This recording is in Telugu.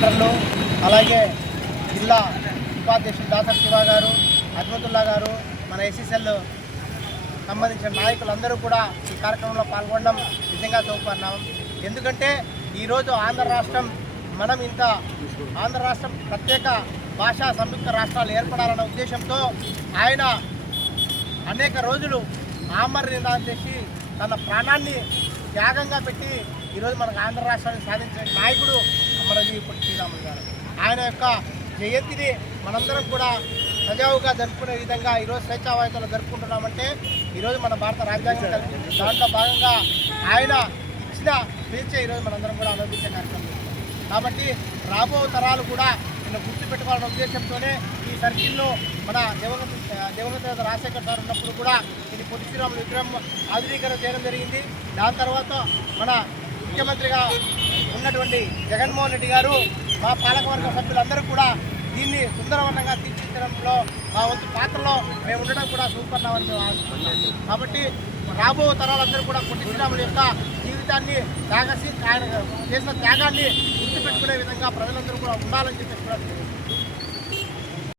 కోఆర్డినేటర్లు, అలాగే జిల్లా ఉపాధ్యక్షులు దాసర్ శివ గారు, అజ్మతుల్లా గారు, మన ఎస్ఎస్ఎల్ సంబంధించిన నాయకులందరూ కూడా ఈ కార్యక్రమంలో పాల్గొనడం నిజంగా సౌకర్యం. ఎందుకంటే ఈరోజు ఆంధ్ర రాష్ట్రం ఆంధ్ర రాష్ట్రం ప్రత్యేక భాషా సంయుక్త రాష్ట్రాలు ఏర్పడాలన్న ఉద్దేశంతో ఆయన అనేక రోజులు ఆమరణ నిరాహార చేసి తన ప్రాణాన్ని త్యాగంగా పెట్టి ఈరోజు మనకు ఆంధ్ర రాష్ట్రాన్ని సాధించిన నాయకుడు అమరజీవి పొట్టి శ్రీరాములు గారు. ఆయన యొక్క జయంతిని మనందరం కూడా సజావుగా జరుపుకునే విధంగా ఈరోజు స్వేచ్ఛావాయుతలు జరుపుకుంటున్నామంటే ఈరోజు మన భారత రాజ్యాంగం కల్పించింది. దాంట్లో భాగంగా ఆయన ఇచ్చిన స్వేచ్ఛ ఈరోజు మనందరం కూడా అనుభవించే కార్యక్రమం. కాబట్టి రాబో తరాలు కూడా నేను గుర్తుపెట్టుకోవాలనే ఉద్దేశంతోనే ఈ సర్కిల్లో మన దివంగత రాజశేఖర్ సార్ ఉన్నప్పుడు కూడా ఇది పొట్టి శ్రీరాములు విగ్రహం ఆధునీకరణ చేయడం జరిగింది. దాని తర్వాత మన ముఖ్యమంత్రిగా ఉన్నటువంటి జగన్మోహన్ రెడ్డి గారు మా పాలకవర్గ సభ్యులందరూ కూడా దీన్ని సుందరవనంగా తీర్చిదిద్దడంలో మా వంతు పాత్రలో మేము ఉండడం కూడా సూపర్నామని మేము ఆశిస్తున్నాం. కాబట్టి రాబో తరాలందరూ కూడా పొట్టి శ్రీరాములు యొక్క జీవితాన్ని ఆయన చేసిన త్యాగాన్ని గుర్తుపెట్టుకునే విధంగా ప్రజలందరూ కూడా ఉండాలని చెప్పేసి కూడా